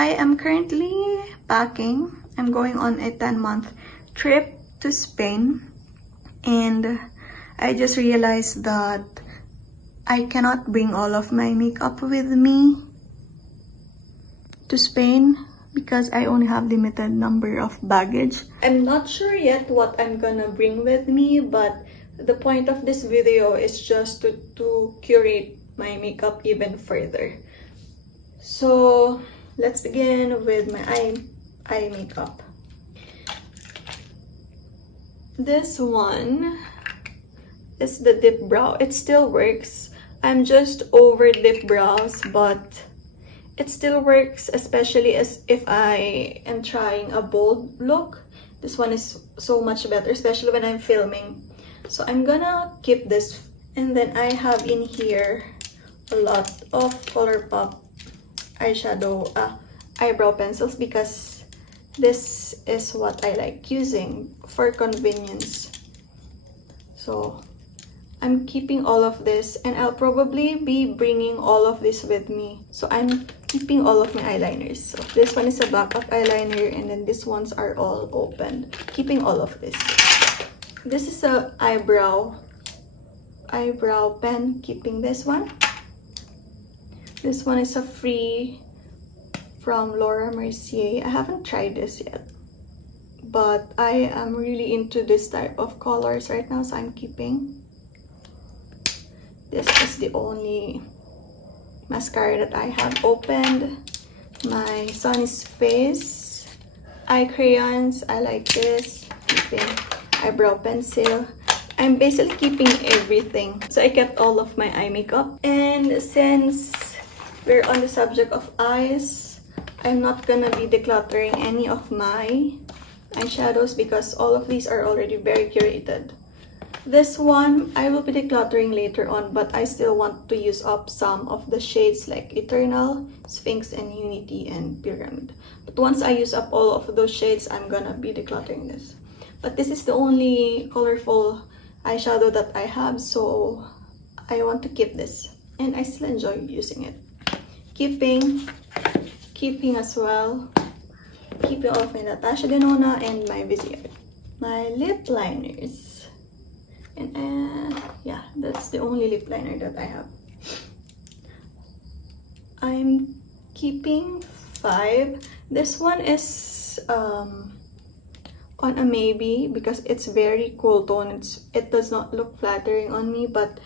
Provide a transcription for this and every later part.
I am currently packing. I'm going on a 10-month trip to Spain, and I just realized that I cannot bring all of my makeup with me to Spain because I only have limited number of baggage. I'm not sure yet what I'm gonna bring with me, but the point of this video is just to curate my makeup even further. So let's begin with my eye makeup. This one is the dip brow. It still works. I'm just over dip brows, but it still works, especially as if I am trying a bold look. This one is so much better, especially when I'm filming. So I'm gonna keep this. And then I have in here a lot of ColourPop eyeshadow, eyebrow pencils, because this is what I like using for convenience. So I'm keeping all of this, and I'll probably be bringing all of this with me. So I'm keeping all of my eyeliners. So this one is a backup eyeliner, and then these ones are all open. Keeping all of this. This is a eyebrow pen. Keeping this one. This one is a free from Laura Mercier. I haven't tried this yet, but I am really into this type of colors right now, so I'm keeping. This is the only mascara that I have opened. My Sunny's Face eye crayons. I like this. Keeping eyebrow pencil. I'm basically keeping everything. So I kept all of my eye makeup. And since we're on the subject of eyes, I'm not gonna be decluttering any of my eyeshadows because all of these are already very curated. This one I will be decluttering later on, but I still want to use up some of the shades like Eternal, Sphinx, and Unity, and Pyramid. But once I use up all of those shades, I'm gonna be decluttering this. But this is the only colorful eyeshadow that I have, so I want to keep this. And I still enjoy using it. Keeping as well. Keeping all of my Natasha Denona and my Vizier. My lip liners. And yeah, that's the only lip liner that I have. I'm keeping 5. This one is on a maybe because it's very cool tone. It does not look flattering on me, but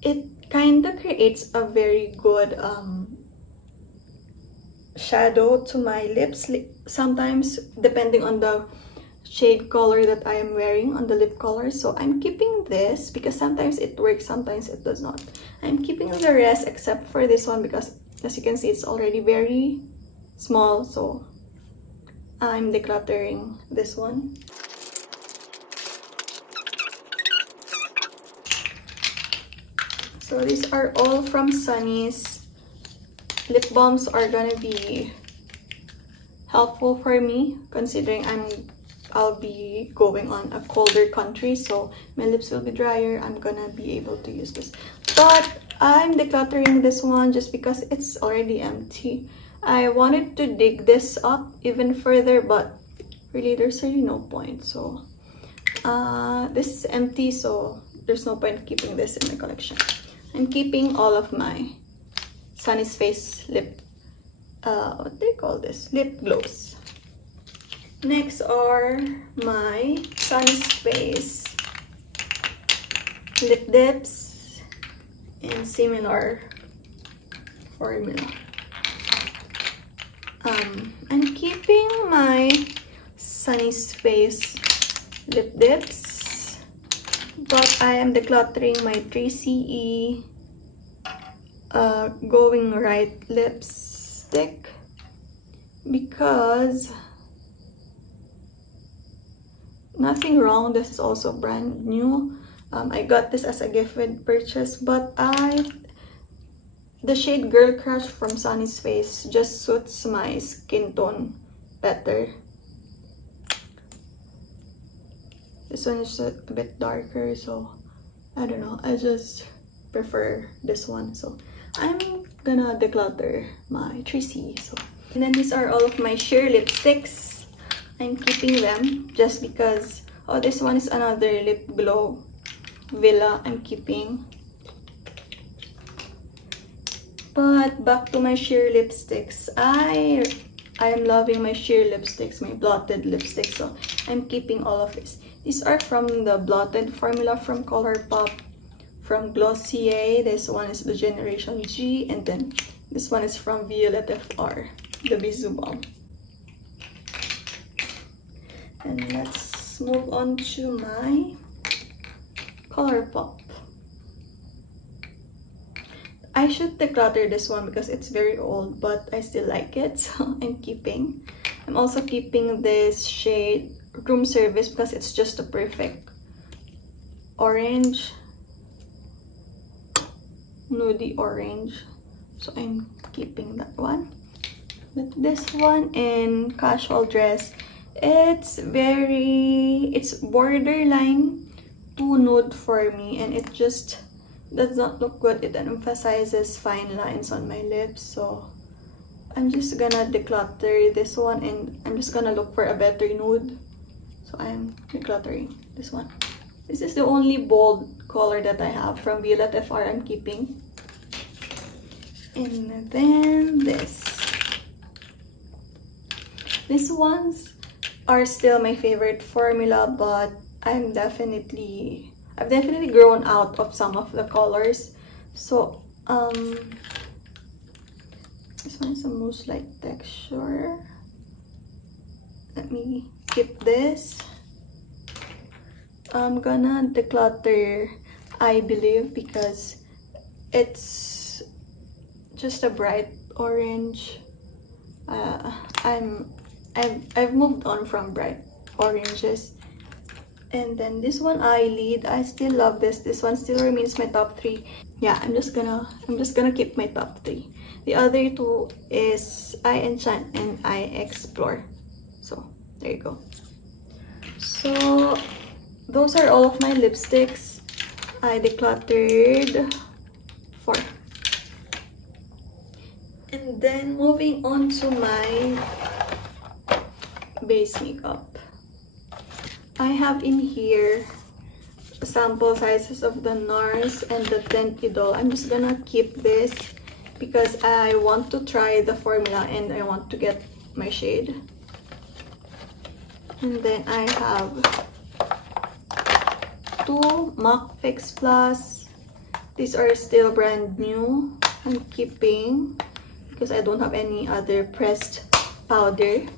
it kind of creates a very good shadow to my lips sometimes, depending on the shade color that I am wearing on the lip color. So I'm keeping this because sometimes it works, sometimes it does not. I'm keeping the rest except for this one because as you can see, it's already very small, so I'm decluttering this one. So these are all from Sunny's. Lip balms are gonna be helpful for me considering I'll be going on a colder country, so my lips will be drier. I'm gonna be able to use this. But I'm decluttering this one just because it's already empty. I wanted to dig this up even further, but really there's really no point. So this is empty, so there's no point keeping this in my collection. I'm keeping all of my Sunny's Face lip, what do you call this? Lip gloss. Next are my Sunny's Face lip dips in similar formula. I'm keeping my Sunny's Face lip dips, but I am decluttering my 3CE Going Right lipstick because nothing wrong. This is also brand new. I got this as a gifted purchase, but the shade Girl Crush from Sunny's Face just suits my skin tone better. This one is a bit darker, so I don't know. I just prefer this one. So I'm gonna declutter my 3C. So And then these are all of my sheer lipsticks. I'm keeping them just because. Oh, this one is another lip glow Villa I'm keeping. But back to my sheer lipsticks. I am loving my sheer lipsticks, my blotted lipsticks. So I'm keeping all of this. These are from the blotted formula from ColourPop, from Glossier. This one is the Generation G, and then this one is from Violet FR, the Bisou Balm. And let's move on to my ColourPop. I should declutter this one because it's very old, but I still like it, so I'm keeping. I'm also keeping this shade Room Service because it's just a perfect orange, nudie orange, so I'm keeping that one. But this one in Casual Dress, it's borderline too nude for me, and it just does not look good. It emphasizes fine lines on my lips, so I'm just gonna declutter this one, and I'm just gonna look for a better nude. So I'm decluttering this one. This is the only bold color that I have from Violet FR I'm keeping. And then these ones are still my favorite formula, but I've definitely grown out of some of the colors. So this one is a mousse like texture. Let me keep this. I'm gonna declutter I Believe because it's just a bright orange. I've moved on from bright oranges. And then this one, Eyelid, I still love this. This one still remains my top 3. Yeah, I'm just gonna keep my top 3. The other two is I Enchant and I Explore. So there you go. So those are all of my lipsticks. I decluttered 4. And then moving on to my base makeup. I have in here sample sizes of the NARS and the Tint Idol. I'm just gonna keep this because I want to try the formula and I want to get my shade. And then I have 2 MAC Fix Plus. These are still brand new. I'm keeping because I don't have any other pressed powder.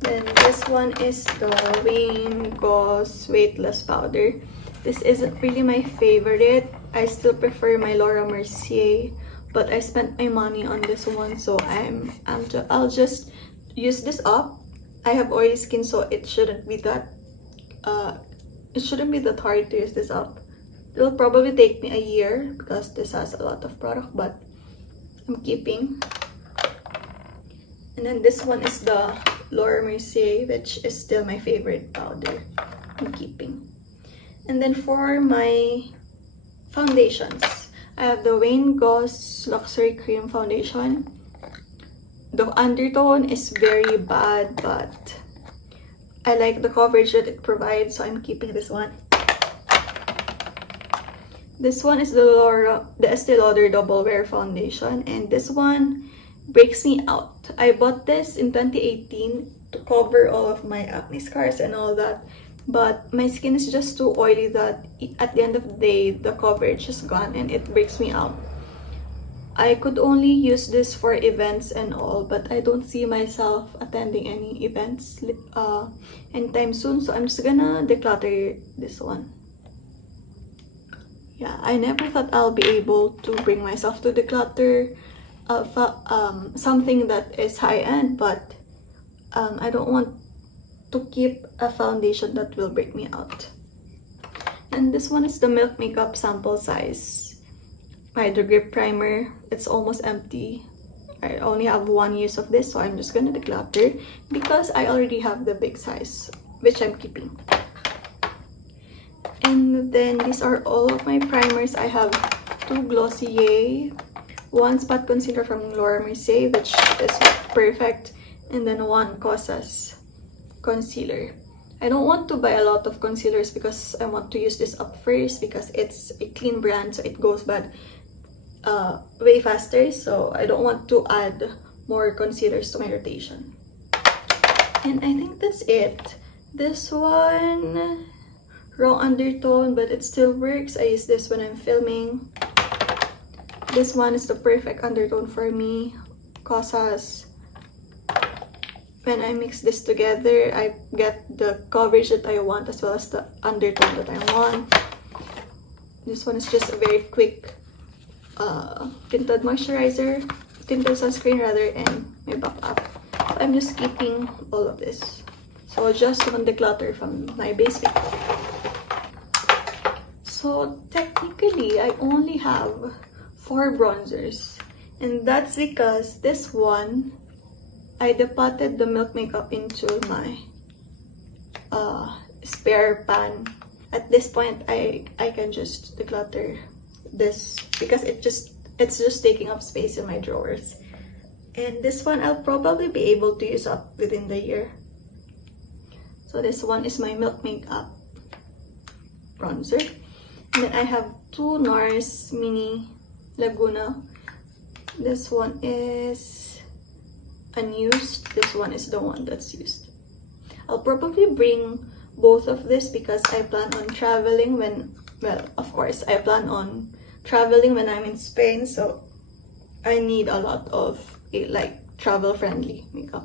Then this one is the Wayne Goss Weightless Powder. This isn't really my favorite. I still prefer my Laura Mercier, but I spent my money on this one, so I'll just use this up. I have oily skin, so it shouldn't be that hard to use this up. It'll probably take me a year because this has a lot of product, but I'm keeping. And then this one is the Laura Mercier, which is still my favorite powder. I'm keeping. And then for my foundations, I have the Wayne Goss Luxury Cream Foundation. The undertone is very bad, but I like the coverage that it provides, so I'm keeping this one. This one is the Estee Lauder Double Wear Foundation, and this one breaks me out. I bought this in 2018 to cover all of my acne scars and all that, but my skin is just too oily that at the end of the day, the coverage is gone and it breaks me out. I could only use this for events and all, but I don't see myself attending any events anytime soon, so I'm just gonna declutter this one. Yeah, I never thought I'll be able to bring myself to declutter something that is high-end, but I don't want to keep a foundation that will break me out. And this one is the Milk Makeup sample size Hydro Grip Primer. It's almost empty. I only have 1 use of this, so I'm just gonna declutter because I already have the big size, which I'm keeping. And then these are all of my primers. I have 2 Glossier one spot concealer from Laura Mercier, which is perfect, and then one Cosas concealer. I don't want to buy a lot of concealers because I want to use this up first because it's a clean brand, so it goes bad way faster. So I don't want to add more concealers to my rotation. And I think that's it. This one, wrong undertone, but it still works. I use this when I'm filming. This one is the perfect undertone for me. Cosas. When I mix this together, I get the coverage that I want as well as the undertone that I want. This one is just a very quick tinted moisturizer, tinted sunscreen rather, and my backup. So I'm just keeping all of this. So just one declutter from my base makeup. So technically, I only have 4 bronzers, and that's because this one, I depotted the Milk Makeup into my spare pan. At this point, I can just declutter this because it's just taking up space in my drawers. And this one I'll probably be able to use up within the year. So this one is my Milk Makeup bronzer. And then I have 2 NARS Mini Laguna. This one is unused. This one is the one that's used. I'll probably bring both of this because I plan on traveling when, well, of course, I plan on traveling when I'm in Spain, so I need a lot of like travel-friendly makeup.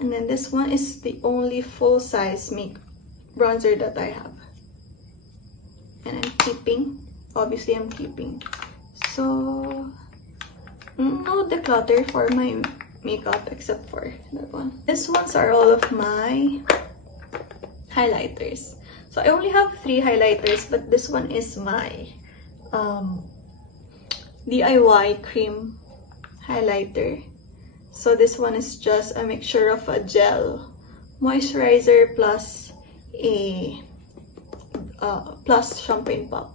And then this one is the only full-size bronzer that I have. And I'm keeping, obviously I'm keeping. So, no declutter for my makeup except for that one. These ones are all of my highlighters. So I only have 3 highlighters, but this one is my DIY cream highlighter. So this one is just a mixture of a gel moisturizer plus a plus champagne pop.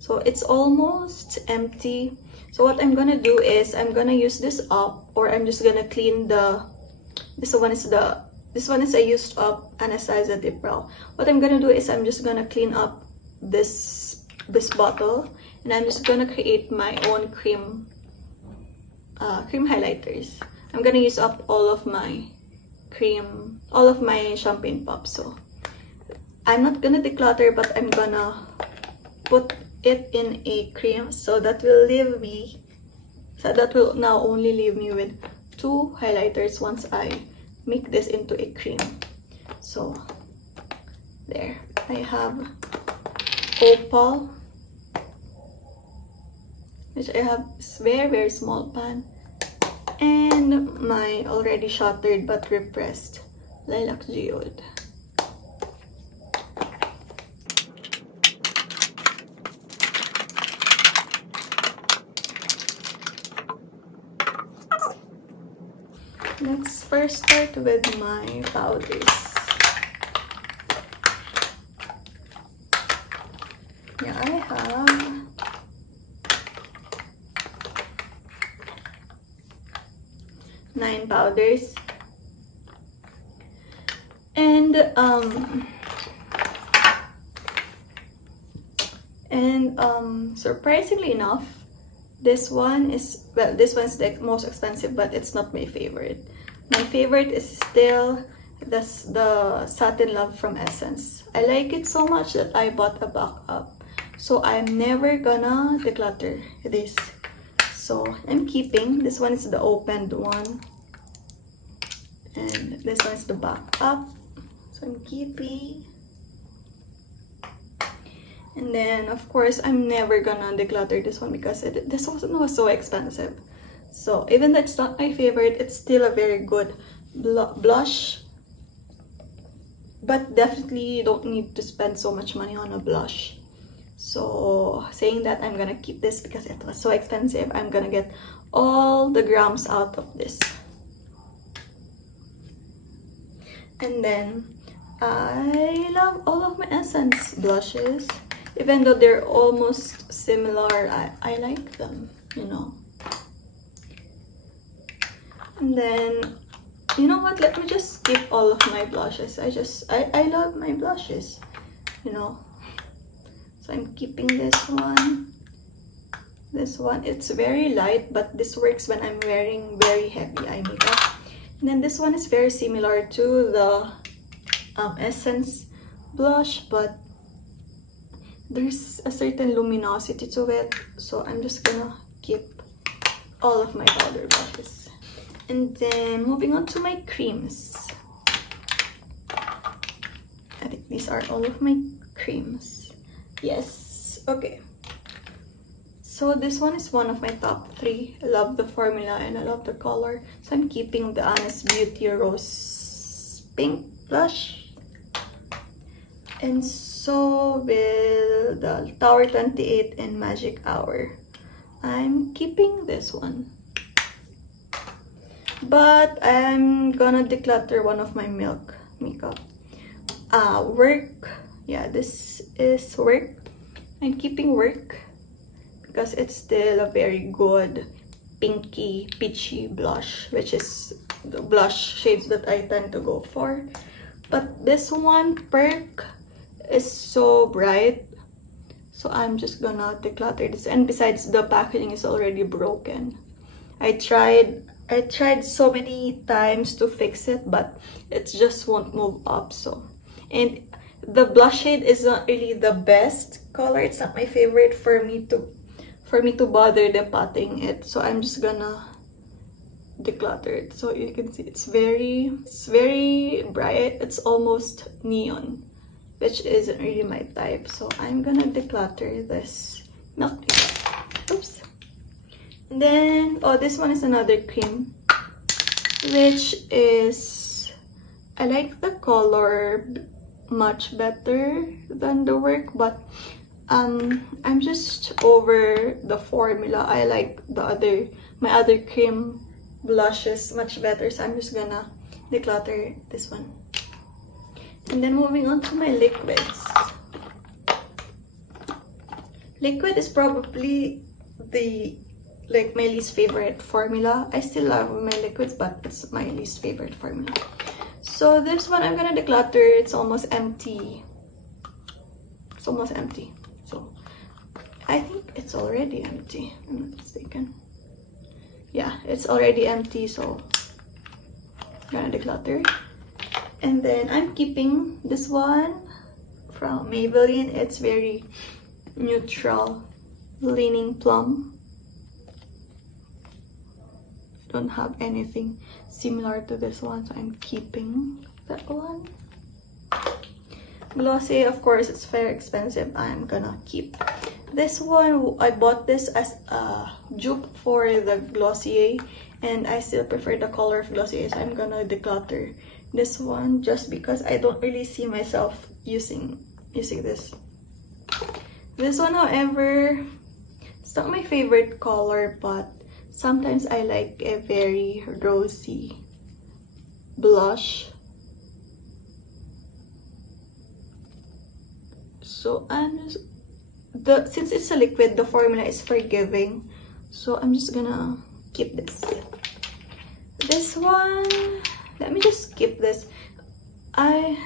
So it's almost empty. So what I'm gonna do is I'm gonna use this up, or I'm just gonna clean this one is a used up Anastasia Dip Brow. What I'm gonna do is I'm just gonna clean up this bottle, and I'm just gonna create my own cream highlighters. I'm gonna use up all of my champagne pop. So I'm not gonna declutter, but I'm gonna put it in a cream, so that will now only leave me with 2 highlighters once I make this into a cream. So there, I have Opal, which I have very small pan, and my already shattered but repressed Lilac Geode. Let's first start with my powders. Yeah, I have nine powders, and surprisingly enough, this one is, well, this one's the most expensive, but it's not my favorite. My favorite is still the Satin Love from Essence. I like it so much that I bought a backup. So I'm never gonna declutter this. So I'm keeping. This one is the opened one. And this one is the backup. So I'm keeping. And then, of course, I'm never gonna declutter this one because this one was so expensive. So even though it's not my favorite, it's still a very good blush. But definitely you don't need to spend so much money on a blush. So saying that, I'm gonna keep this because it was so expensive. I'm gonna get all the grams out of this. And then I love all of my Essence blushes. Even though they're almost similar, I like them, you know. And then, you know what, let me just skip all of my blushes. I love my blushes, you know. So I'm keeping this one. This one, it's very light, but this works when I'm wearing very heavy eye makeup. And then this one is very similar to the Essence blush, but there's a certain luminosity to it. So I'm just gonna keep all of my powder blushes. And then moving on to my creams. I think these are all of my creams. Yes, okay. So this one is one of my top 3. I love the formula and I love the color. So I'm keeping the Honest Beauty Rose Pink blush. And so will the Tower 28 and Magic Hour. I'm keeping this one. But I'm gonna declutter one of my Milk makeup. Work. Yeah, this is Work. I'm keeping Work because it's still a very good pinky peachy blush, which is the blush shades that I tend to go for. But this one, Perk, is so bright, so I'm just gonna declutter this. And besides, the packaging is already broken. I tried so many times to fix it, but it just won't move up. So, and the blush shade is not really the best color. It's not my favorite for me to bother depotting it. So I'm just gonna declutter it. So you can see it's very bright. It's almost neon, which isn't really my type. So I'm gonna declutter this Milk makeup. Oops. And then, oh, this one is another cream, which is, I like the color much better than the Work, but I'm just over the formula. I like my other cream blushes much better, so I'm just gonna declutter this one. And then moving on to my liquids. Liquid is probably my least favorite formula. I still love my liquids, but it's my least favorite formula. So this one I'm gonna declutter. It's almost empty. It's almost empty. So I think it's already empty. I'm not mistaken. Yeah, it's already empty, so I'm gonna declutter. And then I'm keeping this one from Maybelline. It's very neutral, leaning plum. Don't have anything similar to this one, so I'm keeping that one. Glossier, of course, it's very expensive. I'm gonna keep this one. I bought this as a dupe for the Glossier, and I still prefer the color of Glossier, so I'm gonna declutter this one just because I don't really see myself using this. This one, however, it's not my favorite color, but sometimes I like a very rosy blush. So I'm just, since it's a liquid, the formula is forgiving. So I'm just gonna keep this. This one, let me just skip this. I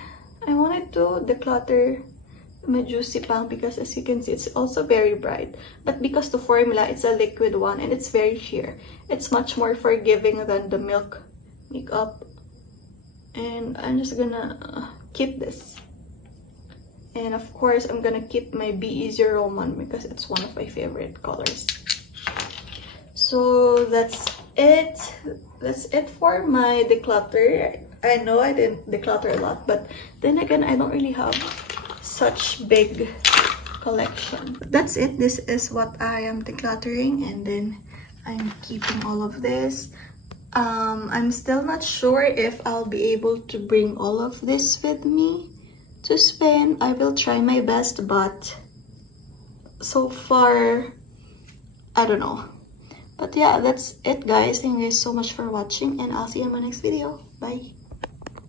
wanted to declutter my Juicy Pang because, as you can see, it's also very bright. But because the formula, it's a liquid one and it's very sheer, it's much more forgiving than the Milk makeup. And I'm just gonna keep this. And of course, I'm gonna keep my Be Easy Roman because it's one of my favorite colors. So that's it. That's it for my declutter. I know I didn't declutter a lot, but then again, I don't really have such big collection. That's it. This is what I am decluttering, and then I'm keeping all of this. I'm still not sure if I'll be able to bring all of this with me to Spain. I will try my best, but so far, I don't know. But yeah, that's it, guys. Thank you guys so much for watching, and I'll see you in my next video. Bye.